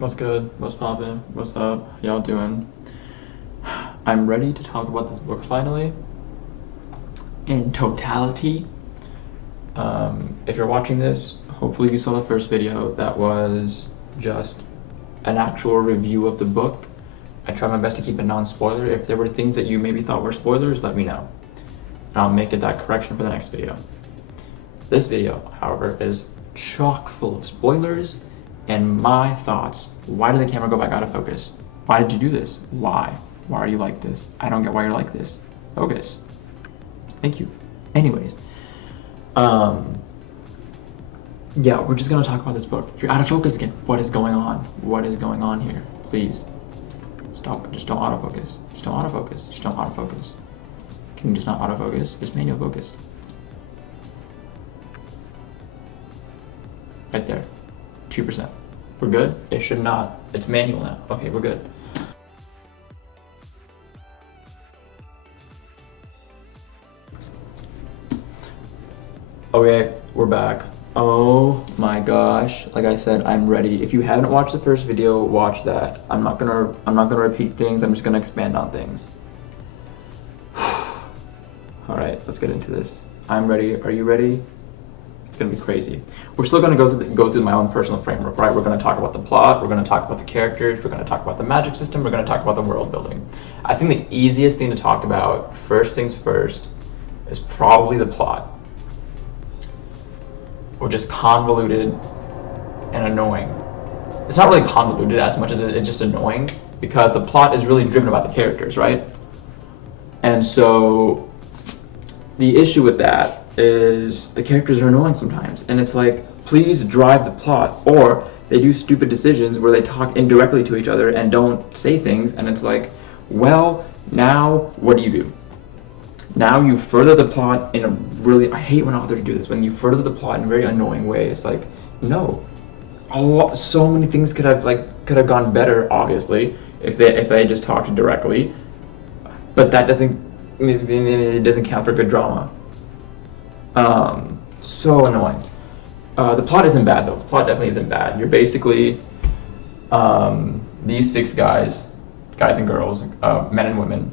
What's good? What's poppin'? What's up? Y'all doing? I'm ready to talk about this book finally. In totality. If you're watching this, hopefully you saw the first video. That was just an actual review of the book. I tried my best to keep it non-spoiler. If there were things that you maybe thought were spoilers, let me know. And I'll make it that correction for the next video. This video, however, is chock full of spoilers and my thoughts. Why did the camera go back out of focus? Why did you do this? Why? Why are you like this? I don't get why you're like this. Focus. Thank you. Anyways, yeah, we're just gonna talk about this book. You're out of focus again. What is going on? What is going on here? Please, stop. Just don't autofocus. Just don't autofocus. Just don't autofocus. Can you just not autofocus? Just manual focus. Right there. 2%. We're good? It should not. It's manual now. Okay, we're good. Okay, we're back. Oh my gosh. Like I said, I'm ready. If you haven't watched the first video, watch that. I'm not gonna repeat things. I'm just gonna expand on things. All right, let's get into this. I'm ready. Are you ready? It's gonna be crazy. We're still gonna go through my own personal framework, right? We're gonna talk about the plot, we're gonna talk about the characters, we're gonna talk about the magic system, we're gonna talk about the world building. I think the easiest thing to talk about, first things first, is probably the plot. Which is convoluted and annoying. It's not really convoluted as much as it's just annoying, because the plot is really driven by the characters, right? And so the issue with that is the characters are annoying sometimes, and it's like, please drive the plot, or they do stupid decisions where they talk indirectly to each other and don't say things, and it's like, well, now what do? Now you further the plot in a really, I hate when authors do this, when you further the plot in a very annoying way. It's like, no, so many things could have gone better, obviously, if they just talked directly, but that it doesn't count for good drama. So annoying. The plot isn't bad though. The plot definitely isn't bad. You're basically these 6 guys and girls, men and women,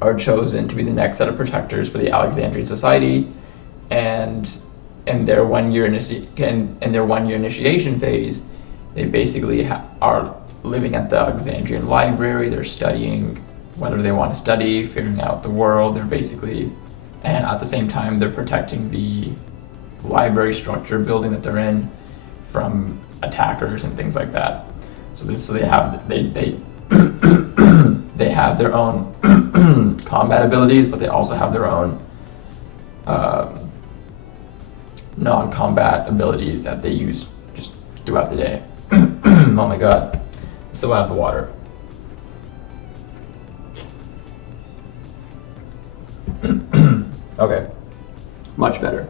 are chosen to be the next set of protectors for the Alexandrian society, and in their 1 year initiation phase, they basically are living at the Alexandrian library. They're studying whatever they want to study, figuring out the world. They're basically, and at the same time, they're protecting the library structure building that they're in from attackers and things like that. So they have they have their own combat abilities, but they also have their own non-combat abilities that they use just throughout the day. Oh my god, I still have the water. Okay, much better.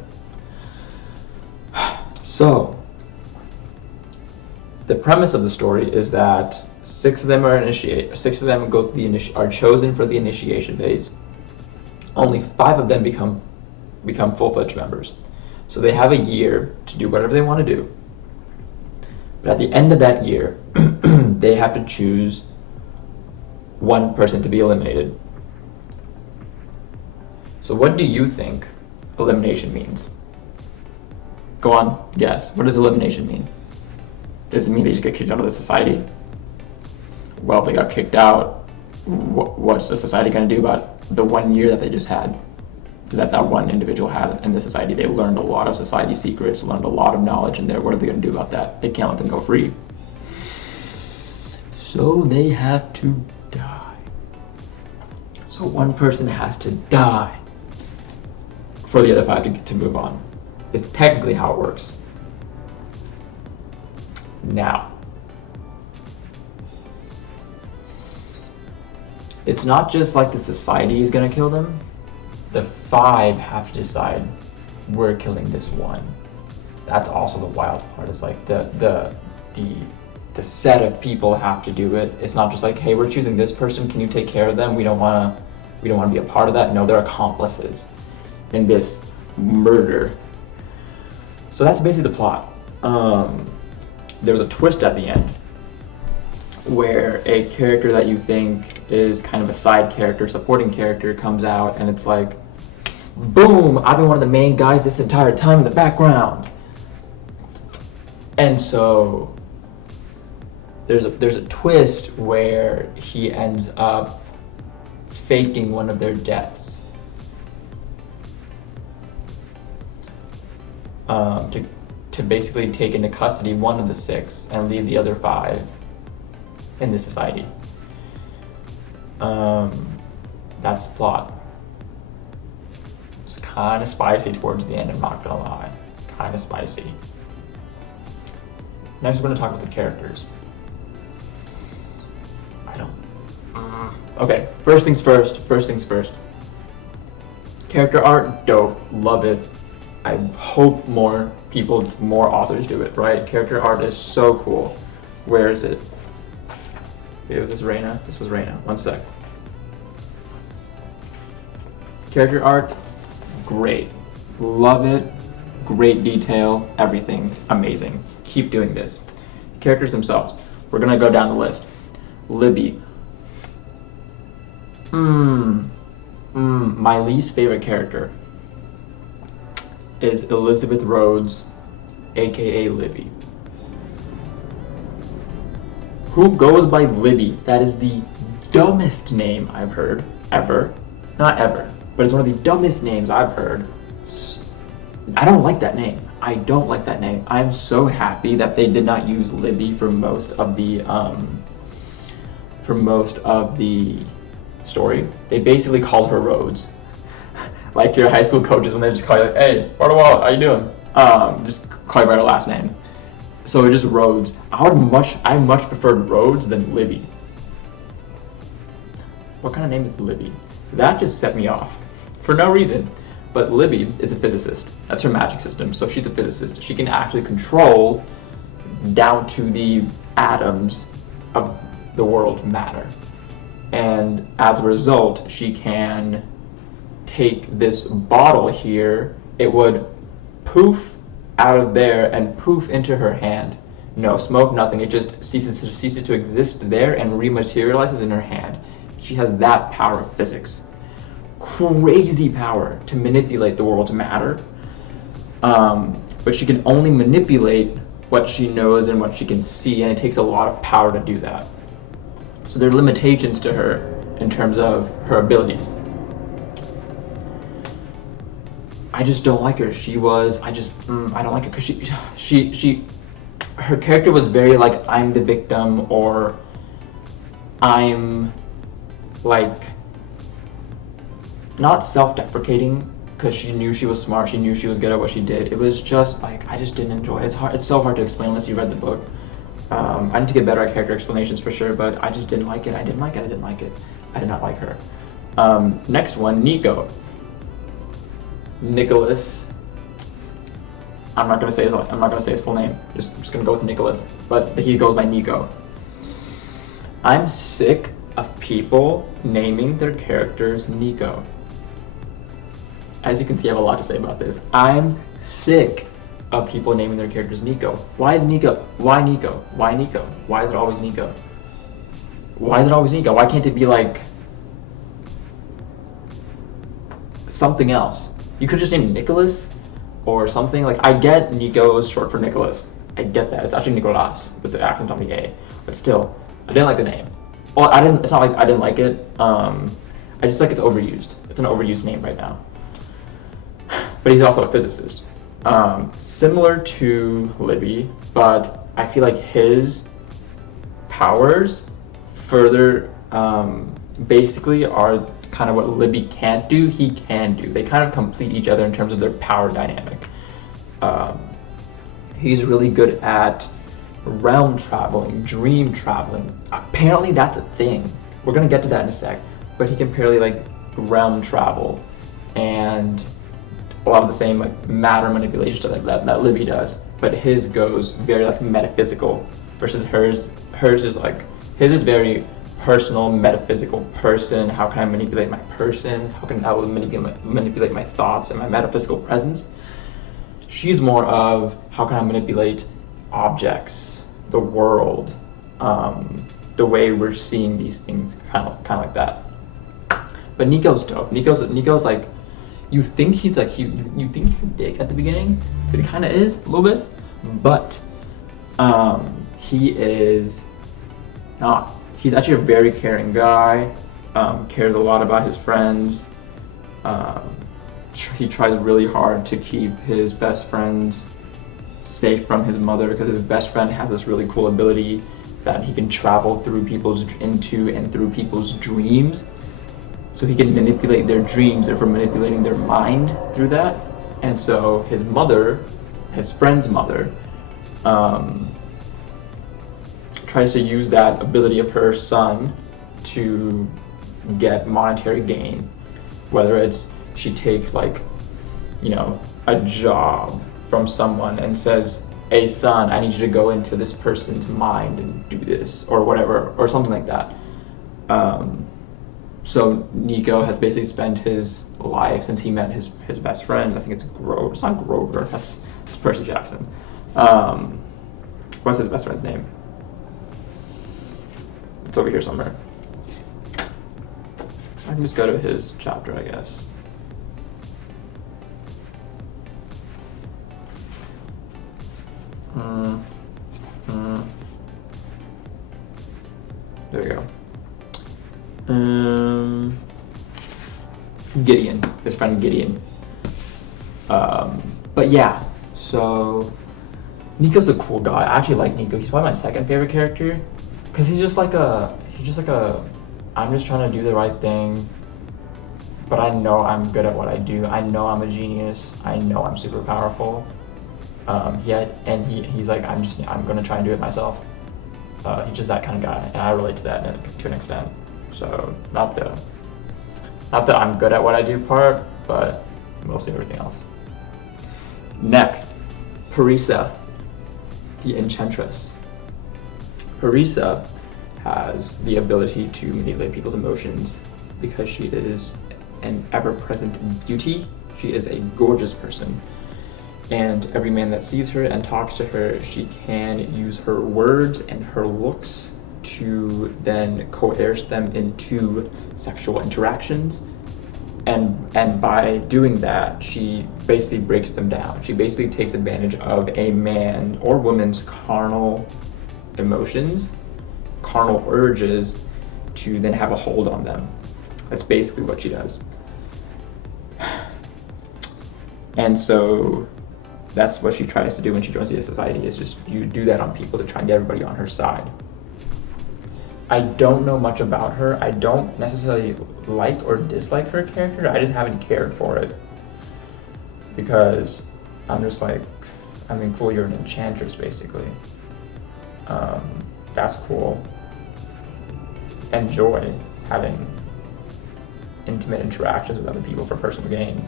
So, the premise of the story is that 6 of them are are chosen for the initiation phase. Only 5 of them become full-fledged members. So they have a year to do whatever they want to do. But at the end of that year, they have to choose one person to be eliminated. So what do you think elimination means? Go on, guess. What does elimination mean? Does it mean they just get kicked out of the society? Well, if they got kicked out, what's the society going to do about the 1 year that they just had? That one individual had in the society. They learned a lot of society secrets, learned a lot of knowledge in there. What are they going to do about that? They can't let them go free. So they have to die. So one person has to die for the other 5 to move on. It's technically how it works. Now, it's not just like the society is gonna kill them. The 5 have to decide, we're killing this one. That's also the wild part. It's like the set of people have to do it. It's not just like, hey, we're choosing this person, can you take care of them? We don't wanna be a part of that. No, they're accomplices in this murder. So that's basically the plot. There was a twist at the end. where a character that you think is kind of a side character, supporting character, comes out and it's like, boom, I've been one of the main guys this entire time in the background. And so there's a twist where he ends up faking one of their deaths to basically take into custody one of the 6 and leave the other 5 in the society. That's the plot. It's kind of spicy towards the end, I'm not gonna lie. Kind of spicy. Next we're gonna talk about the characters. Okay, first things first. Character art, dope, love it. I hope more authors do it, right? Character art is so cool. Where is it? Was this Reina? This was Reina. One sec. Character art, great. Love it. Great detail. Everything. Amazing. Keep doing this. Characters themselves. We're gonna go down the list. Libby. My least favorite character is Elizabeth Rhodes, aka Libby. Who goes by Libby? That is the dumbest name I've heard, ever. Not ever, but it's one of the dumbest names I've heard. I don't like that name. I don't like that name. I'm so happy that they did not use Libby for most of the story. They basically called her Rhodes. Like your high school coaches when they just call you like, hey, Bartowal, how you doing? Just call you by her last name. So just Rhodes. I much preferred Rhodes than Libby. What kind of name is Libby? That just set me off for no reason. But Libby is a physicist. That's her magic system. So she's a physicist. She can actually control down to the atoms of the world matter. And as a result, she can take this bottle here. It would poof out of there and poof into her hand. No smoke, nothing. It just ceases to exist there and rematerializes in her hand. She has that power of physics. Crazy power to manipulate the world's matter. But she can only manipulate what she knows and what she can see, and it takes a lot of power to do that. So there are limitations to her in terms of her abilities. I just don't like her. I don't like her because her character was very like, I'm the victim, or I'm like, not self-deprecating, because she knew she was smart, she knew she was good at what she did. It was just like, I just didn't enjoy it. It's so hard to explain unless you read the book. I need to get better at character explanations for sure, but I just didn't like it. I did not like her. Next one, Nico. Nicholas. I'm not gonna say his full name. I'm just gonna go with Nicholas, but he goes by Nico. I'm sick of people naming their characters Nico. As you can see, I have a lot to say about this. I'm sick of people naming their characters Nico. Why is Nico? Why Nico? Why Nico? Why is it always Nico? Why is it always Nico? Why can't it be like something else? You could just name Nicholas or something. Like, I get Nico is short for Nicholas. I get that. It's actually Nicolas with the accent on the A. But still, I didn't like the name. Well, it's not like I didn't like it. I just like it's overused. It's an overused name right now. But he's also a physicist. Similar to Libby, but I feel like his powers further basically are kind of what Libby can't do, he can do. They kind of complete each other in terms of their power dynamic. He's really good at realm traveling, dream traveling. Apparently that's a thing. We're gonna get to that in a sec. But he can apparently like realm travel and a lot of the same like matter manipulation stuff that Libby does. But his goes very like metaphysical versus hers. Hers is very personal, metaphysical person. How can I manipulate my person? How can I manipulate my thoughts and my metaphysical presence? She's more of how can I manipulate objects, the world, the way we're seeing these things, kind of like that. But Nico's dope. Nico's like, you think he's like you think he's a dick at the beginning, but he kind of is a little bit, but he is not. He's actually a very caring guy. Cares a lot about his friends. He tries really hard to keep his best friends safe from his mother, because his best friend has this really cool ability that he can travel through people's dreams. So he can manipulate their dreams, therefore manipulating their mind through that. And so his mother, his friend's mother, tries to use that ability of her son to get monetary gain. Whether it's she takes like, a job from someone and says, hey son, I need you to go into this person's mind and do this, or whatever, or something like that. So Nico has basically spent his life since he met his best friend. I think it's Grover. It's not Grover. That's Percy Jackson. What's his best friend's name? It's over here somewhere. I can just go to his chapter, I guess. There we go. Gideon, his friend Gideon. But yeah, so Nico's a cool guy. I actually like Nico. He's probably my second favorite character, because he's just like a I'm just trying to do the right thing, but I know I'm good at what I do. I know I'm a genius. I know I'm super powerful. He's like, I'm gonna try and do it myself. He's just that kind of guy, and I relate to that to an extent. So not the I'm good at what I do part, but mostly everything else. Next, Parisa, the Enchantress. Parisa has the ability to manipulate people's emotions because she is an ever-present beauty. She is a gorgeous person. And every man that sees her and talks to her, she can use her words and her looks to then coerce them into sexual interactions. And by doing that, she basically breaks them down. She basically takes advantage of a man or woman's carnal emotions, carnal urges, to then have a hold on them. That's basically what she does. And so that's what she tries to do when she joins the society, is just you do that on people to try and get everybody on her side. I don't know much about her. I don't necessarily like or dislike her character. I just haven't cared for it, because I'm just like, I mean, cool, you're an enchantress, basically. That's cool. Enjoy having intimate interactions with other people for personal gain.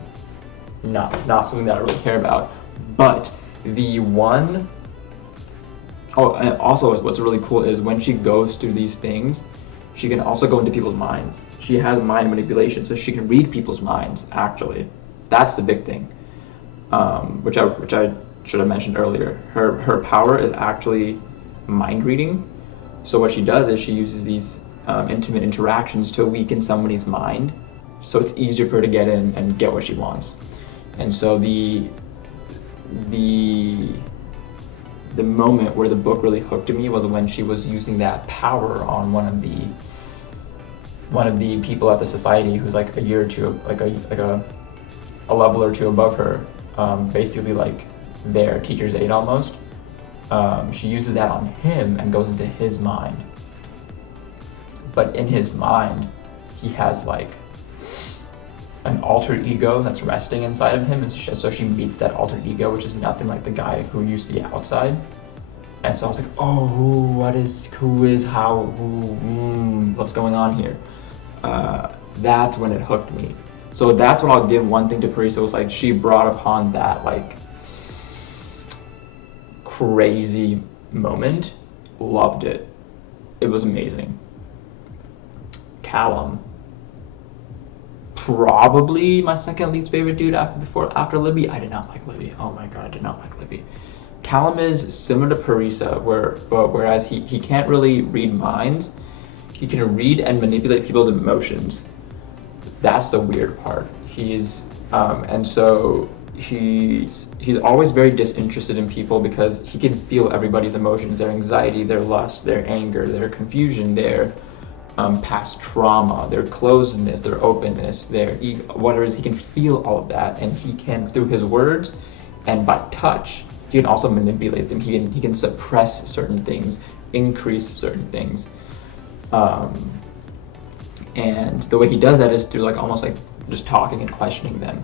Not something that I really care about. But the one... Oh, and also what's really cool is when she goes through these things, she can also go into people's minds. She has mind manipulation, so she can read people's minds, actually. That's the big thing, which I should have mentioned earlier. Her power is actually mind reading. So what she does is she uses these intimate interactions to weaken somebody's mind, so it's easier for her to get in and get what she wants. And so the moment where the book really hooked me was when she was using that power on one of the people at the society who's like a year or two, like a level or two above her, basically like their teacher's aide almost. She uses that on him and goes into his mind. But in his mind, he has like an alter ego that's resting inside of him, and so she meets that alter ego, which is nothing like the guy who you see outside. And so I was like, oh, what's going on here? That's when it hooked me. So that's when I'll give one thing to Parisa, was like, she brought upon that like crazy moment. Loved it. It was amazing. Callum, probably my second least favorite dude after Libby. I did not like Libby. Oh my god, I did not like Libby. Callum is similar to Parisa, whereas he can't really read minds. He can read and manipulate people's emotions. That's the weird part. And so he's always very disinterested in people because he can feel everybody's emotions, their anxiety, their lust, their anger, their confusion, their past trauma, their closedness, their openness, their ego, whatever it is. He can feel all of that, and he can, through his words and by touch, he can also manipulate them. He can suppress certain things, increase certain things. And the way he does that is through like almost like just talking and questioning them.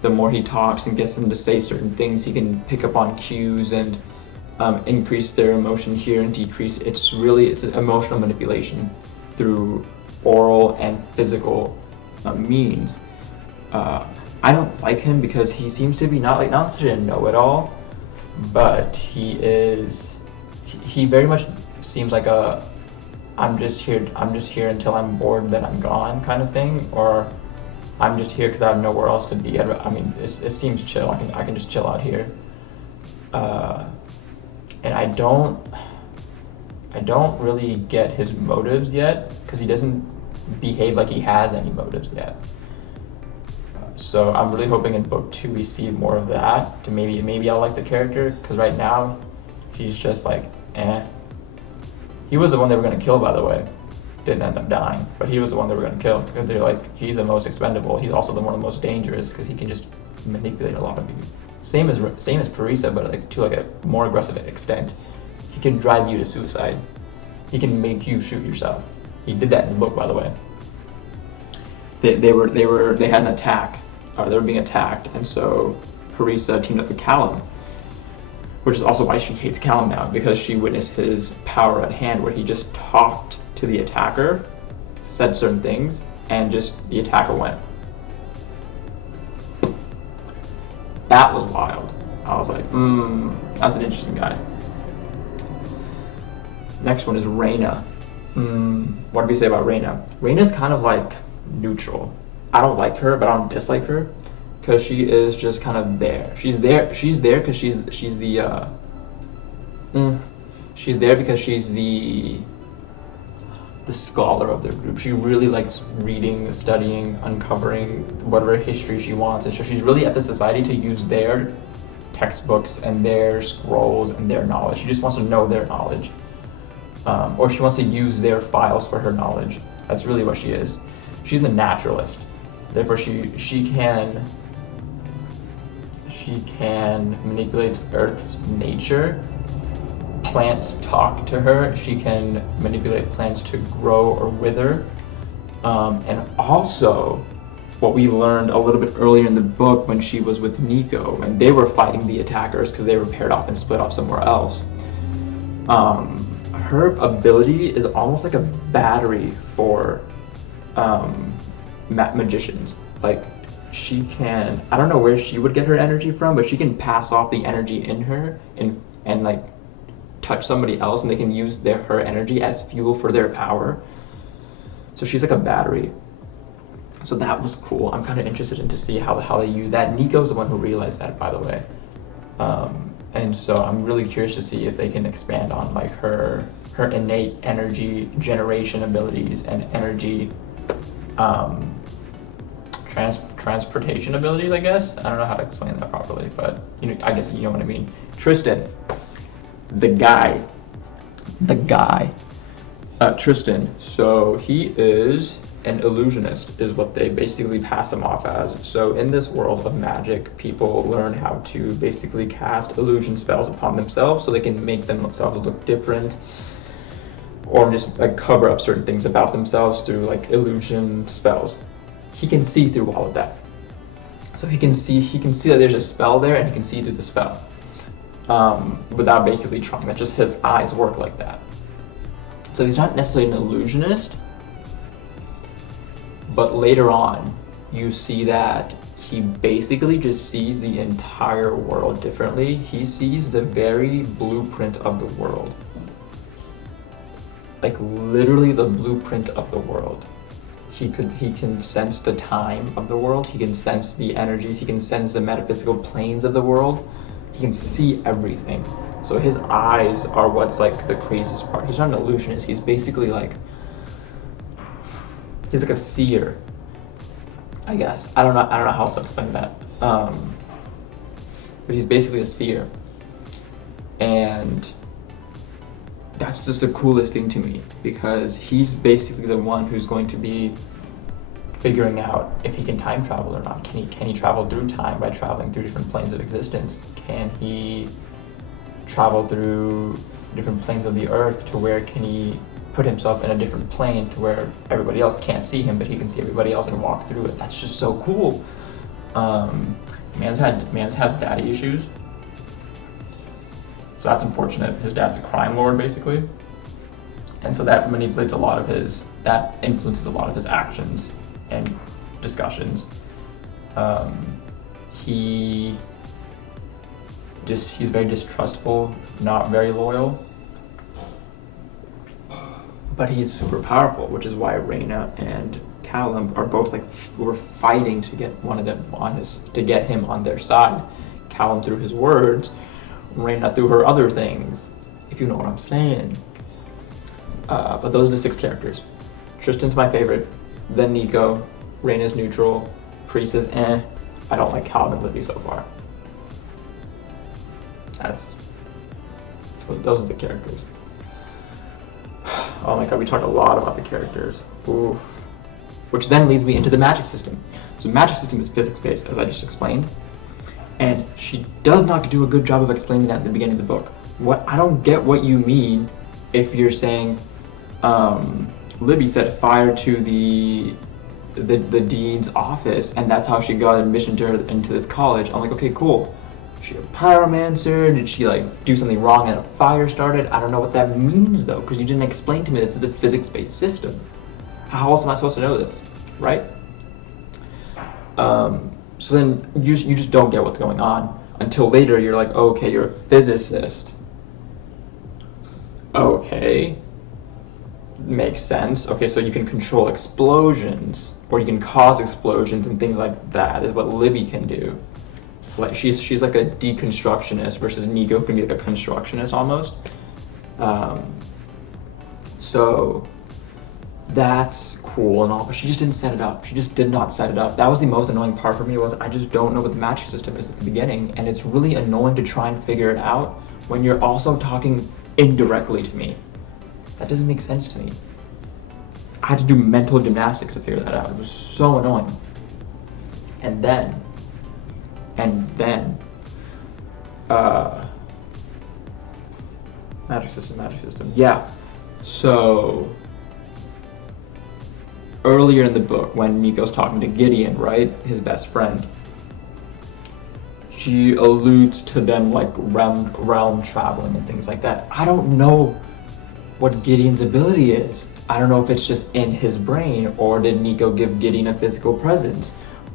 The more he talks and gets them to say certain things, he can pick up on cues and increase their emotion here and decrease. It's an emotional manipulation through oral and physical means. I don't like him because he seems to be not necessarily a know-it-all, but he very much seems like a I'm just here until I'm bored, then I'm gone kind of thing, or I'm just here because I have nowhere else to be. I mean, it seems chill. I can just chill out here. And I don't really get his motives yet, because he doesn't behave like he has any motives yet. So I'm really hoping in book 2 we see more of that. To maybe I'll like the character, because right now he's just like, eh. He was the one they were gonna kill, by the way. Didn't end up dying, but he was the one they were gonna kill, because they're like, he's the most expendable. He's also one of the most dangerous because he can just manipulate a lot of you. Same as Parisa, but like to like a more aggressive extent. He can drive you to suicide. He can make you shoot yourself. He did that in the book, by the way. They had an attack, or they were being attacked, and so Parisa teamed up with Callum, which is also why she hates Callum now, because she witnessed his power at hand, where he just talked to the attacker, said certain things, and just the attacker went. That was wild. I was like, that's an interesting guy. Next one is Reyna. What do we say about Reyna? Reyna's kind of like neutral. I don't like her, but I don't dislike her, because she is just kind of there. She's there because she's the scholar of their group. She really likes reading, studying, uncovering whatever history she wants, and so she's really at the society to use their textbooks and their scrolls and their knowledge. She just wants to know their knowledge, or she wants to use their files for her knowledge. That's really what she is. She's a naturalist. Therefore, she can manipulate Earth's nature. Plants talk to her. She can manipulate plants to grow or wither. And also, what we learned a little bit earlier in the book when she was with Nico, and they were fighting the attackers because they were paired off and split off somewhere else. Her ability is almost like a battery for magicians. Like, she can, I don't know where she would get her energy from, but she can pass off the energy in her and like touch somebody else, and they can use her energy as fuel for their power. So she's like a battery. So that was cool. I'm kind of interested in to see how they use that. Nico's the one who realized that, by the way. And so I'm really curious to see if they can expand on like her innate energy generation abilities and energy transportation abilities, I guess. I don't know how to explain that properly, but I guess you know what I mean. Tristan, the guy, Tristan. So he is an illusionist, is what they basically pass him off as. So in this world of magic, people learn how to basically cast illusion spells upon themselves so they can make themselves look different, or just like cover up certain things about themselves through like illusion spells. He can see through all of that. So he can see that there's a spell there, and he can see through the spell without basically trying. That's just his eyes work like that. So he's not necessarily an illusionist, but later on you see that he basically just sees the entire world differently. He sees the very blueprint of the world. Like literally the blueprint of the world. He can sense the time of the world. He can sense the energies. He can sense the metaphysical planes of the world. he can see everything. So his eyes are what's like the craziest part. He's not an illusionist. He's basically like, he's like a seer, I guess. I don't know how else to explain that. But he's basically a seer. And that's just the coolest thing to me, because he's basically the one who's going to be figuring out if he can time travel or not. Can he travel through time by traveling through different planes of existence? Can he travel through different planes of the earth to where can he put himself in a different plane to where everybody else can't see him, but he can see everybody else and walk through it? That's just so cool. Mans has daddy issues, so that's unfortunate. His dad's a crime lord, basically, and so that influences a lot of his actions and discussions. He's very distrustful, not very loyal, but he's super powerful, which is why Reyna and Callum are both were fighting to get to get him on their side. Callum through his words, Reyna through her other things, if you know what I'm saying. But those are the 6 characters. Tristan's my favorite, then Nico, Reyna's neutral, Priest is eh. I don't like Callum and Libby so far. Those are the characters. Oh my god, we talked a lot about the characters. Ooh. Which then leads me into the magic system. So the magic system is physics-based, as I just explained. And she does not do a good job of explaining that in the beginning of the book. I don't get what you mean if you're saying, Libby set fire to the dean's office, and that's how she got admission into this college. I'm like, okay, cool. Is she a pyromancer? Did she do something wrong and a fire started? I don't know what that means though, because you didn't explain to me this is a physics-based system. How else am I supposed to know this, right? So then you just don't get what's going on until later. You're like, oh, okay, you're a physicist. Okay, makes sense. Okay, so you can control explosions, or you can cause explosions and things like that, is what Libby can do. Like she's like a deconstructionist, versus Nico can be like a constructionist almost. So that's cool and all, but she just didn't set it up. She just did not set it up. That was the most annoying part for me, was I just don't know what the magic system is at the beginning, and it's really annoying to try and figure it out when you're also talking indirectly to me. That doesn't make sense to me. I had to do mental gymnastics to figure that out. It was so annoying. And then magic system. Yeah. So earlier in the book, when Nico's talking to Gideon, right, his best friend, she alludes to them realm traveling and things like that. I don't know what Gideon's ability is. I don't know if it's just in his brain, or did Nico give Gideon a physical presence,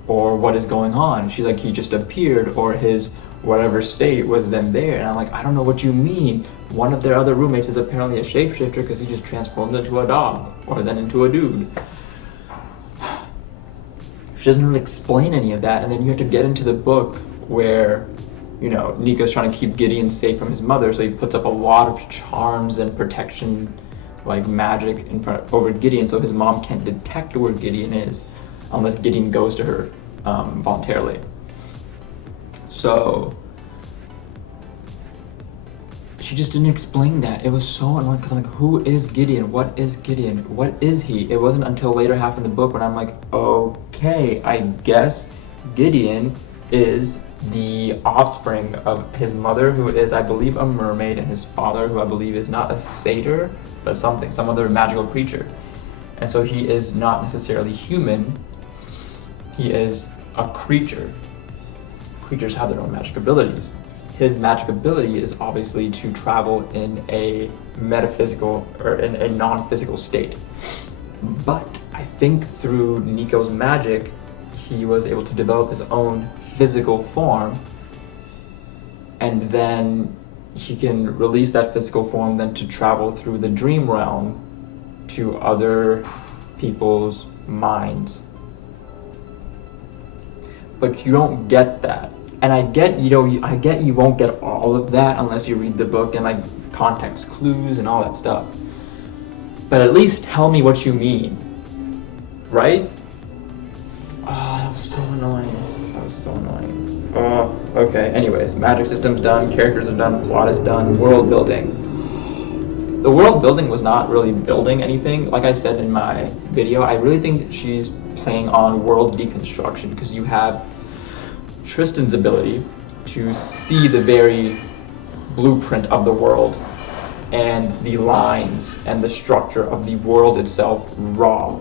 or what is going on. She's like, he just appeared, or his whatever state was then there. And I'm like, I don't know what you mean. One of their other roommates is apparently a shapeshifter because he just transformed into a dog, or then into a dude. She doesn't really explain any of that, and then you have to get into the book where, Nico's trying to keep Gideon safe from his mother, so he puts up a lot of charms and protection, magic over Gideon, so his mom can't detect where Gideon is unless Gideon goes to her voluntarily. So she just didn't explain that. It was so annoying, because I'm like, who is Gideon? What is Gideon? What is he? It wasn't until later half in the book when I'm like, okay, I guess Gideon is the offspring of his mother, who is, I believe, a mermaid, and his father, who I believe is not a satyr, but some other magical creature. And so he is not necessarily human. He is a creature. Creatures have their own magic abilities. His magic ability is obviously to travel in a metaphysical, or in a non-physical state. But I think through Nico's magic, he was able to develop his own physical form, and then he can release that physical form then to travel through the dream realm to other people's minds. But you don't get that And I get, I get you won't get all of that unless you read the book and like context clues and all that stuff. But at least tell me what you mean, right? Oh, that was so annoying. That was so annoying. Oh, okay. Anyways, magic system's done, characters are done, plot is done, world building. The world building was not really building anything. Like I said in my video, I really think that she's playing on world deconstruction because you have Tristan's ability to see the very blueprint of the world and the lines and the structure of the world itself raw,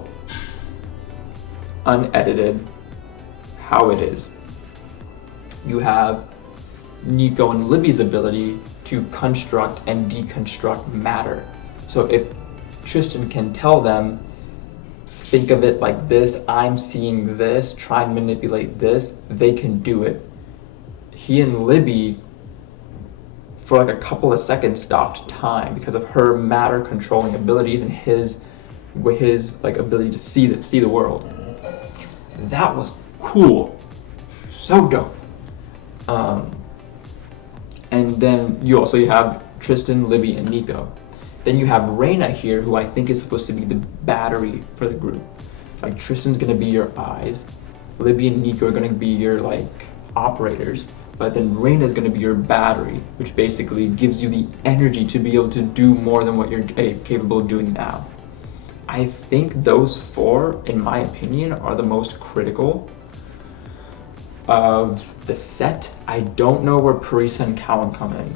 unedited, how it is. You have Nico and Libby's ability to construct and deconstruct matter. So if Tristan can tell them, think of it like this, I'm seeing this, try and manipulate this, they can do it. He and Libby, for like a couple of seconds, stopped time because of her matter controlling abilities and his like ability to see the world. That was cool, so dope. And then you have Tristan, Libby, and Nico. Then you have Reina here, who I think is supposed to be the battery for the group. Like Tristan's gonna be your eyes, Libby and Nico are gonna be your like operators, but then Reina's gonna be your battery, which basically gives you the energy to be able to do more than what you're capable of doing now. I think those four, in my opinion, are the most critical of the set. I don't know where Parisa and Callum come in.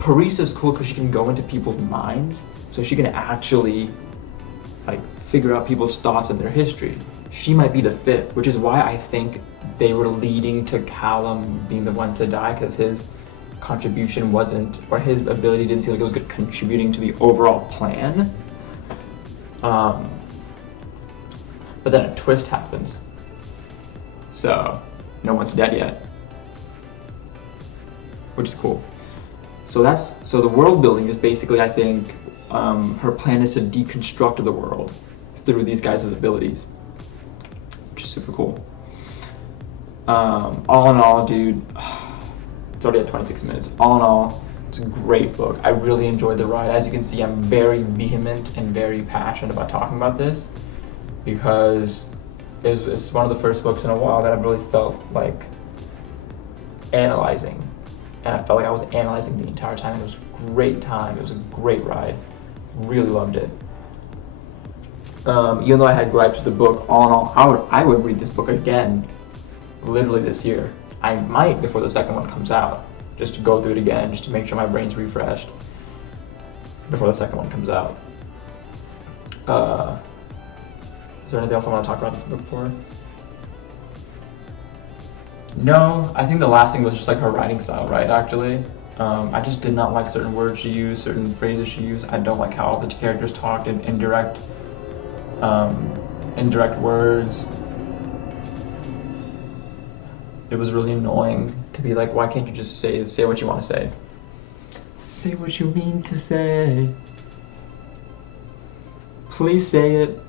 Parisa's cool because she can go into people's minds, so she can actually like figure out people's thoughts and their history. She might be the fifth, which is why I think they were leading to Callum being the one to die, because his contribution wasn't, or his ability didn't seem like it was contributing to the overall plan. But then a twist happens, so no one's dead yet, which is cool. So the world building is basically, I think, her plan is to deconstruct the world through these guys' abilities, which is super cool. All in all, dude, it's already at 26 minutes. All in all, it's a great book. I really enjoyed the ride. As you can see, I'm very vehement and very passionate about talking about this because it's one of the first books in a while that I've really felt like analyzing. And I felt like I was analyzing the entire time. It was a great time. It was a great ride. Really loved it. Even though I had gripes with the book, all in all, I would read this book again, literally this year. I might before the second one comes out, just to go through it again, just to make sure my brain's refreshed before the second one comes out. Is there anything else I want to talk about this book for? No, I think the last thing was just like her writing style, right, actually. I just did not like certain words she used, certain phrases she used. I don't like how all the characters talked in indirect words. It was really annoying to be like, why can't you just say what you want to say? Say what you mean to say. Please say it.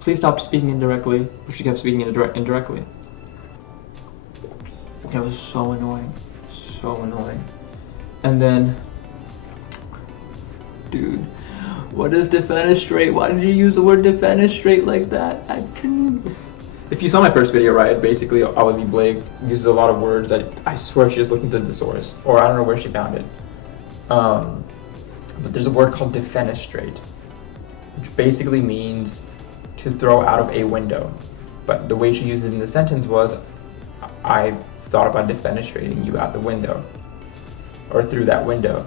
Please stop speaking indirectly. She kept speaking indirectly. It was so annoying. So annoying. And then, dude, what is defenestrate? Why did you use the word defenestrate like that? I couldn't. If you saw my first video, right, basically Olivia Blake uses a lot of words that I swear she was looking to the source, or I don't know where she found it. But there's a word called defenestrate, which basically means to throw out of a window. But the way she used it in the sentence was, I thought about defenestrating you out the window, or through that window.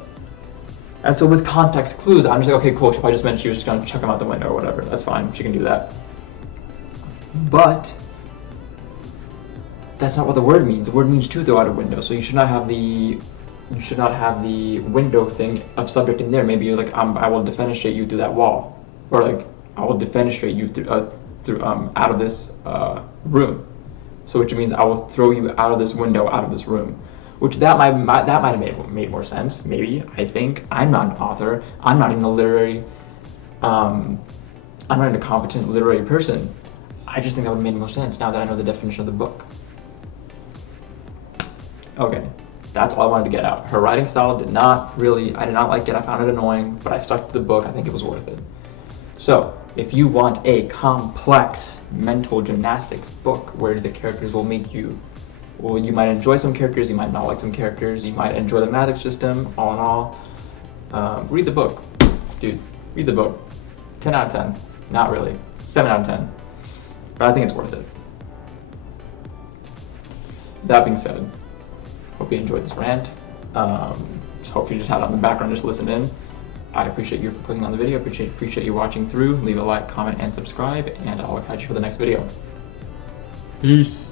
And so with context clues, I'm just like, okay, cool, she probably just meant she was just gonna chuck him out the window or whatever. That's fine, she can do that. But that's not what the word means. The word means to throw out a window. So you should not have the window thing of subject in there. Maybe you're like, I will defenestrate you through that wall, or like, I will defenestrate you through out of this room. So which means I will throw you out of this window, out of this room. Which that might have made more sense. Maybe. I think I'm not an author. I'm not even a literary. I'm not even a competent literary person. I just think that would have made more sense now that I know the definition of the book. Okay, that's all I wanted to get out. Her writing style I did not like it. I found it annoying, but I stuck to the book. I think it was worth it. So, if you want a complex mental gymnastics book where the characters will make you, well, you might enjoy some characters, you might not like some characters, you might enjoy the magic system, all in all, read the book. Dude, read the book. 10 out of 10. Not really. 7 out of 10. But I think it's worth it. That being said, hope you enjoyed this rant. Hope you just had it on the background, just listen in. I appreciate you for clicking on the video. Appreciate you watching through. Leave a like, comment, and subscribe, and I'll catch you for the next video. Peace.